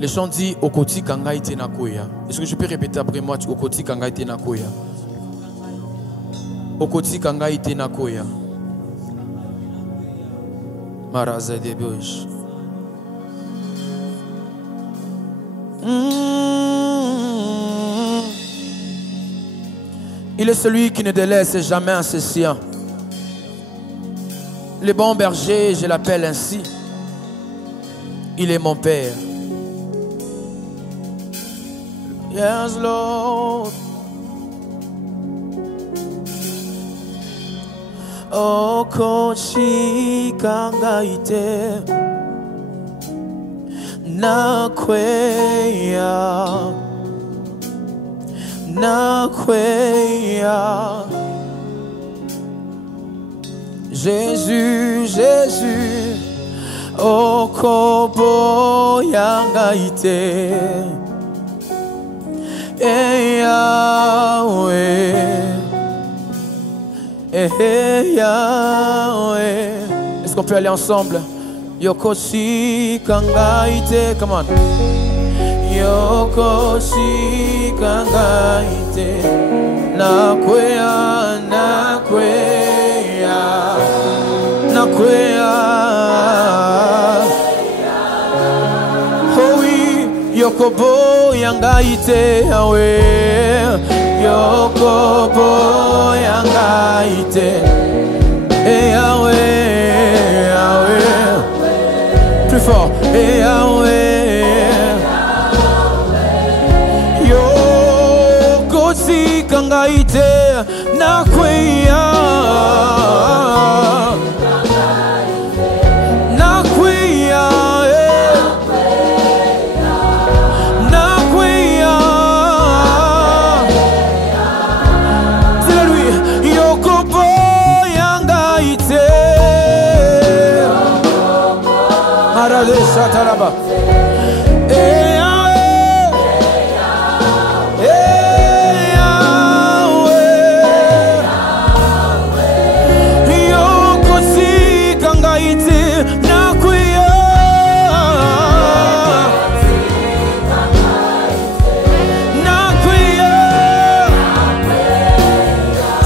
Les chants disent Okoti Kangai Tenakoya. Est-ce que je peux répéter après moi Okoti Kangai Tenakoya? Okoti Kangai Tenakoya. Maraza de Bouche. Il est celui qui ne délaisse jamais un ses siens. Le bon berger, je l'appelle ainsi. Il est mon Père. Yes, Lord. Oh, Kochi Kangaite Nakweya Nakweya Jésus, Jésus Oh, Kobo Yangaite Yahweh Yahweh. Est-ce qu'on peut aller ensemble? Yokoshi Kangaite, come on. Yokoshi Kangaite, Nakweya, Nakweya, Nakweya. Oh oui, Yokobo Yangaite, Yahweh. Yokobo Yangaite, Yahweh, Yahweh. Plus fort, Yahweh. Yokosi Kangaite, Nakweya, Nakweya. Shataraba.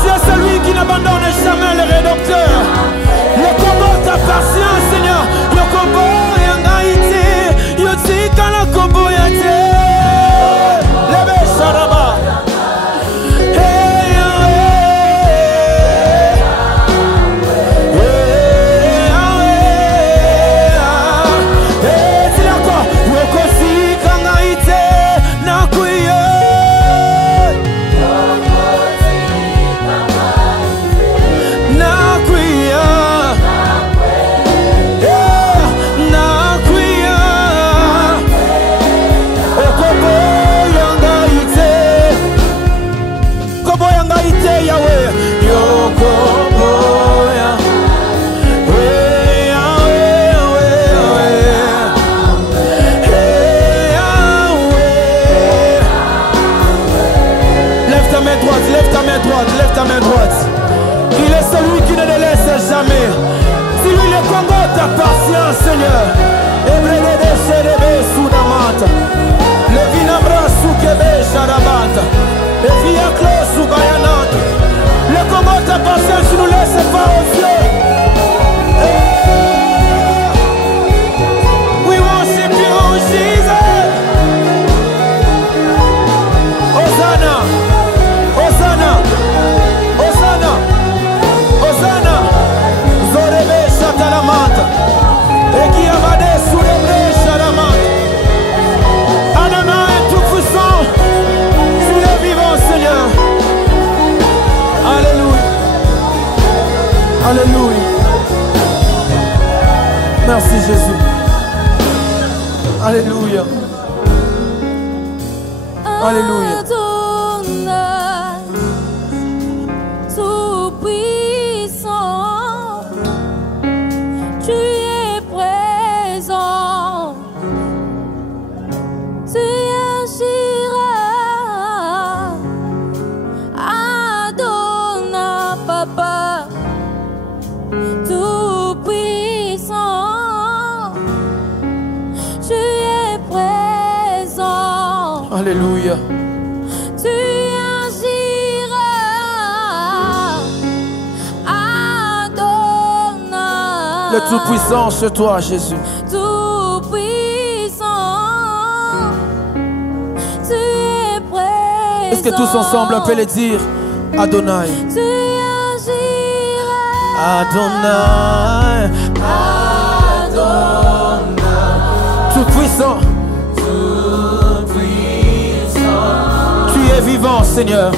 C'est celui qui n'abandonne jamais le rédempteur. Le combat t'appartient, Seigneur. Le combat Lève ta main droite. Il est celui qui ne te laisse jamais. Si lui le Congo t'appartient, Seigneur. Le vinabra soukebe charabanta. Le viaclo soubayanante. Le Congo t'appartient, tu nous laisses pas au ciel. We worship you, Jesus. Hosanna. Hosanna, Hosanna, Hosanna, Zorebe Shatalamata, Ekiabade Surebe Shalamata. Anana est tout puissant, tu es vivant, Seigneur. Alléluia, Alléluia. Merci Jésus. Alléluia, Alléluia. Tout puissant, tu es prêt. Alléluia. Tu agiras, Adonai. Le Tout-Puissant, c'est toi, Jésus. Tout-Puissant, tu es présent. Est-ce que tous ensemble on peut le dire? Adonai. Tu agiras, Adonai. Adonai. Tout-Puissant. Tu es vivant, Seigneur.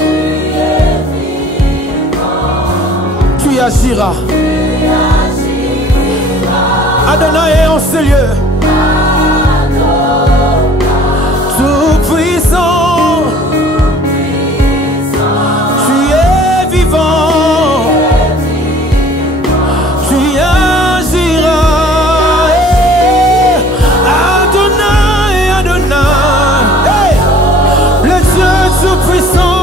Tu agiras. Adonai est en ce lieu. Tout-Puissant. Tu es vivant. Tu agiras. Adonai, Adonai. Hey! Le Dieu Tout-Puissant.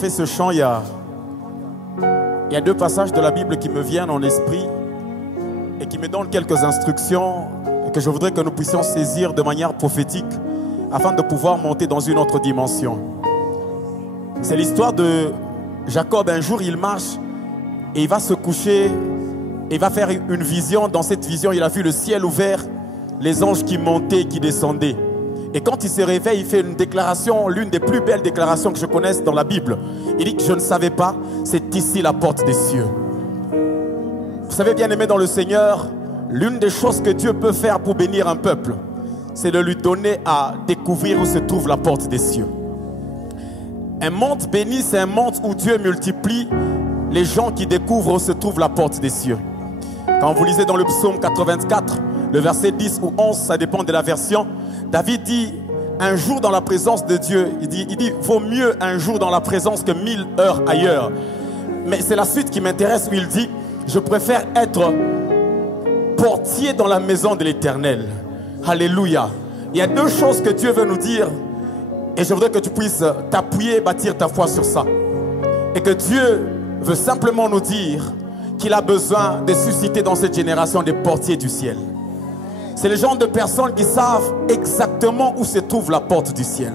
Fait ce chant, il y a deux passages de la Bible qui me viennent en esprit et qui me donnent quelques instructions et que je voudrais que nous puissions saisir de manière prophétique afin de pouvoir monter dans une autre dimension. C'est l'histoire de Jacob. Un jour, il marche et il va se coucher et il va faire une vision. Dans cette vision, il a vu le ciel ouvert, les anges qui montaient et qui descendaient. Et quand il se réveille, il fait une déclaration, l'une des plus belles déclarations que je connaisse dans la Bible. Il dit que je ne savais pas, c'est ici la porte des cieux. Vous savez, bien aimé dans le Seigneur, l'une des choses que Dieu peut faire pour bénir un peuple, c'est de lui donner à découvrir où se trouve la porte des cieux. Un monde béni, c'est un monde où Dieu multiplie les gens qui découvrent où se trouve la porte des cieux. Quand vous lisez dans le psaume 84, le verset 10 ou 11, ça dépend de la version, David dit, un jour dans la présence de Dieu, il dit, vaut mieux un jour dans la présence que 1000 heures ailleurs. Mais c'est la suite qui m'intéresse où il dit, je préfère être portier dans la maison de l'Éternel. Alléluia. Il y a deux choses que Dieu veut nous dire et je voudrais que tu puisses t'appuyer et bâtir ta foi sur ça. Et que Dieu veut simplement nous dire qu'il a besoin de susciter dans cette génération des portiers du ciel. C'est le genre de personnes qui savent exactement où se trouve la porte du ciel.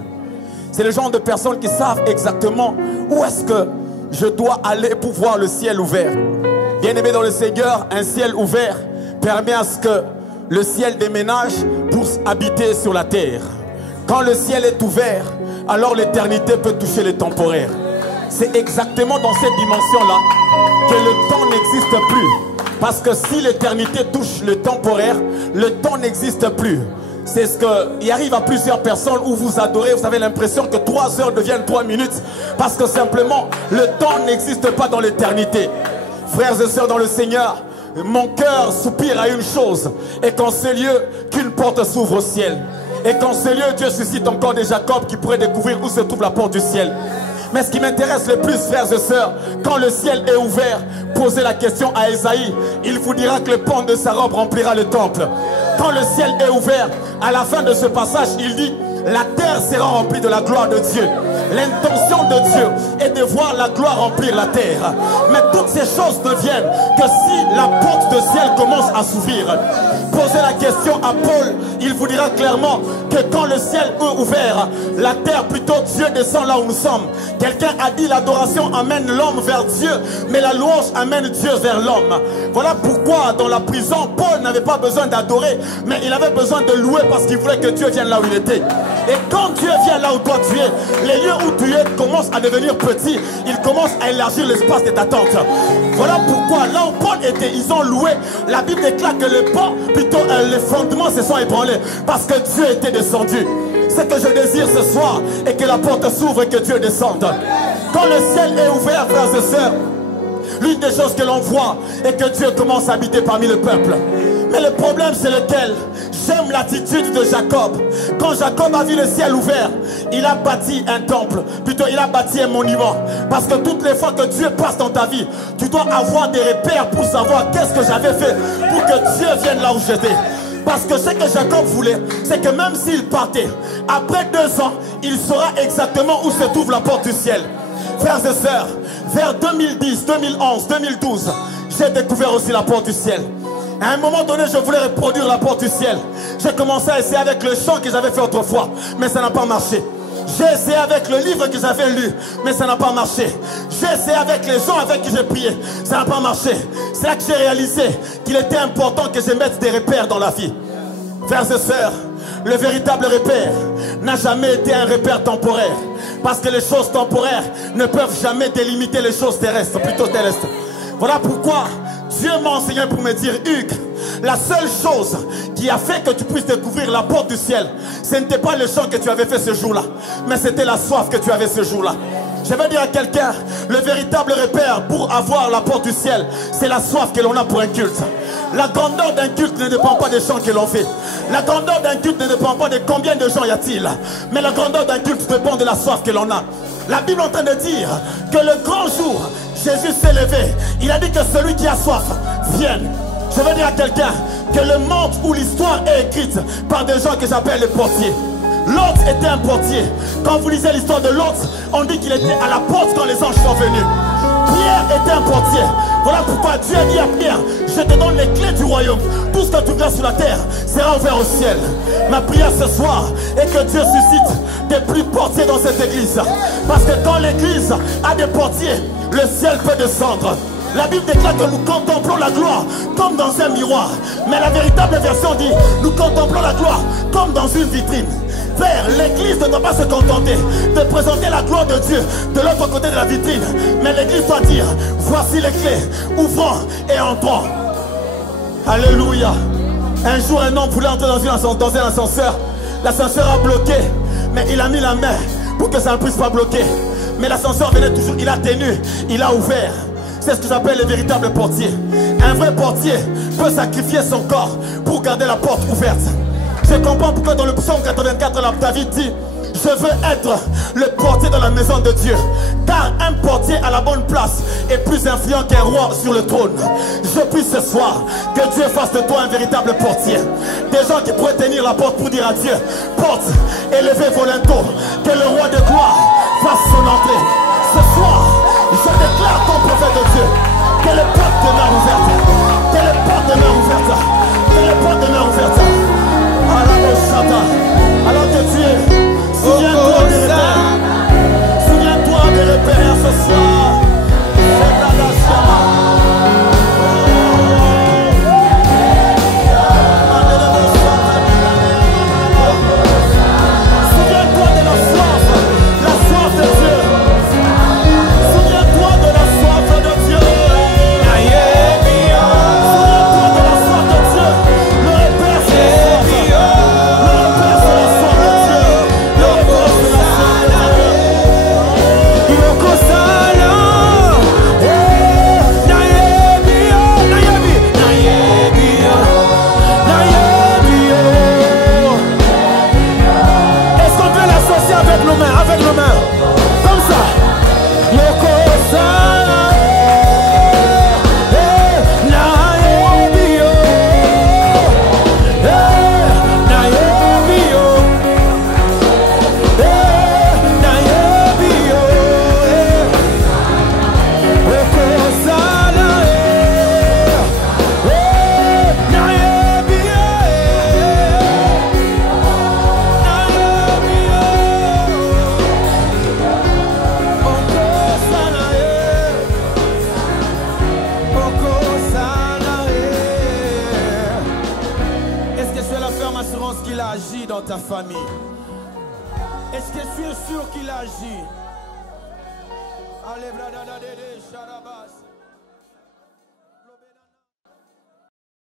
C'est le genre de personnes qui savent exactement où est-ce que je dois aller pour voir le ciel ouvert. Bien-aimé dans le Seigneur, un ciel ouvert permet à ce que le ciel déménage pour habiter sur la terre. Quand le ciel est ouvert, alors l'éternité peut toucher le temporaire. C'est exactement dans cette dimension-là que le temps n'existe plus. Parce que si l'éternité touche le temporaire, le temps n'existe plus. C'est ce qui arrive à plusieurs personnes où vous adorez, vous avez l'impression que 3 heures deviennent 3 minutes. Parce que simplement, le temps n'existe pas dans l'éternité. Frères et sœurs dans le Seigneur, mon cœur soupire à une chose, et qu'en ce lieu, qu'une porte s'ouvre au ciel. Et qu'en ce lieu, Dieu suscite encore des Jacob qui pourraient découvrir où se trouve la porte du ciel. Mais ce qui m'intéresse le plus, frères et sœurs, quand le ciel est ouvert, posez la question à Ésaïe, il vous dira que le pan de sa robe remplira le temple. Quand le ciel est ouvert, à la fin de ce passage, il dit, la terre sera remplie de la gloire de Dieu. L'intention de Dieu est de voir la gloire remplir la terre. Mais toutes ces choses ne viennent que si la porte de ciel commence à s'ouvrir. Posez la question à Paul, il vous dira clairement que quand le ciel est ouvert, la terre, plutôt Dieu descend là où nous sommes. Quelqu'un a dit l'adoration amène l'homme vers Dieu, mais la louange amène Dieu vers l'homme. Voilà pourquoi dans la prison, Paul n'avait pas besoin d'adorer, mais il avait besoin de louer parce qu'il voulait que Dieu vienne là où il était. Et quand Dieu vient là où toi tu es, les lieux où tu es commencent à devenir petits. Il commence à élargir l'espace de ta tente. Voilà pourquoi là où Paul était, ils ont loué. La Bible déclare que le pont, plutôt les fondements se sont ébranlés parce que Dieu était descendu. Ce que je désire ce soir est que la porte s'ouvre et que Dieu descende. Quand le ciel est ouvert, frères et sœurs, l'une des choses que l'on voit est que Dieu commence à habiter parmi le peuple. Mais le problème c'est lequel? J'aime l'attitude de Jacob. Quand Jacob a vu le ciel ouvert, il a bâti un temple. Plutôt il a bâti un monument. Parce que toutes les fois que Dieu passe dans ta vie, tu dois avoir des repères pour savoir qu'est-ce que j'avais fait pour que Dieu vienne là où j'étais. Parce que ce que Jacob voulait, c'est que même s'il partait, après 2 ans, il saura exactement où se trouve la porte du ciel. Frères et sœurs, vers 2010, 2011, 2012, j'ai découvert aussi la porte du ciel. À un moment donné, je voulais reproduire la porte du ciel. J'ai commencé à essayer avec le chant que j'avais fait autrefois, mais ça n'a pas marché. J'ai essayé avec le livre que j'avais lu, mais ça n'a pas marché. J'ai essayé avec les gens avec qui j'ai prié, ça n'a pas marché. C'est là que j'ai réalisé qu'il était important que je mette des repères dans la vie. Frères et sœurs, le véritable repère n'a jamais été un repère temporaire. Parce que les choses temporaires ne peuvent jamais délimiter les choses terrestres, plutôt terrestres. Voilà pourquoi Dieu m'a enseigné pour me dire, Hugues, la seule chose qui a fait que tu puisses découvrir la porte du ciel, ce n'était pas le chant que tu avais fait ce jour-là, mais c'était la soif que tu avais ce jour-là. Je vais dire à quelqu'un, le véritable repère pour avoir la porte du ciel, c'est la soif que l'on a pour un culte. La grandeur d'un culte ne dépend pas des chants que l'on fait. La grandeur d'un culte ne dépend pas de combien de gens y a-t-il. Mais la grandeur d'un culte dépend de la soif que l'on a. La Bible est en train de dire que le grand jour, Jésus s'est levé. Il a dit que celui qui a soif vienne. Je veux dire à quelqu'un que le monde où l'histoire est écrite par des gens que j'appelle les portiers. Lot était un portier. Quand vous lisez l'histoire de Lot, on dit qu'il était à la porte quand les anges sont venus. Pierre était un portier. Voilà pourquoi Dieu a dit à Pierre, je te donne les clés du royaume. Tout ce que tu verras sur la terre sera ouvert au ciel. Ma prière ce soir est que Dieu suscite des plus portiers dans cette église. Parce que quand l'église a des portiers, le ciel peut descendre. La Bible déclare que nous contemplons la gloire comme dans un miroir. Mais la véritable version dit, nous contemplons la gloire comme dans une vitrine. Père, l'église ne doit pas se contenter de présenter la gloire de Dieu de l'autre côté de la vitrine. Mais l'église doit dire, voici les clés, ouvrons et entrons. Alléluia. Un jour, un homme voulait entrer dans un ascenseur. L'ascenseur a bloqué, mais il a mis la main pour que ça ne puisse pas bloquer. Mais l'ascenseur venait toujours, il a tenu, il a ouvert. C'est ce que j'appelle le véritable portier. Un vrai portier peut sacrifier son corps pour garder la porte ouverte. Je comprends pourquoi dans le psaume 84, là, David dit: je veux être le portier dans la maison de Dieu. Car un portier à la bonne place est plus influent qu'un roi sur le trône. Je prie ce soir que Dieu fasse de toi un véritable portier. Des gens qui pourraient tenir la porte pour dire à Dieu: porte, élevez vos linteaux, que le roi de gloire fasse son entrée. Ce soir, je déclare ton prophète de Dieu que les portes demeurent ouvertes. Que les portes demeurent ouvertes. Que les portes demeurent ouvertes. Alors que Dieu, souviens-toi de repères. Souviens-toi de repères ce soir. Souviens-toi de la soif de Dieu. Souviens-toi de la soif de Dieu. Souviens-toi de la soif de Dieu. Le repère c'est la soif. Le repère c'est la soif de Dieu. Le repère c'est la soif de Dieu. Est-ce qu'on peut l'associer avec nos mains? Avec nos mains. Comme ça. Est-ce que tu as la ferme assurance qu'il a agi dans ta famille? Est-ce que tu es sûr qu'il a agi? Allez,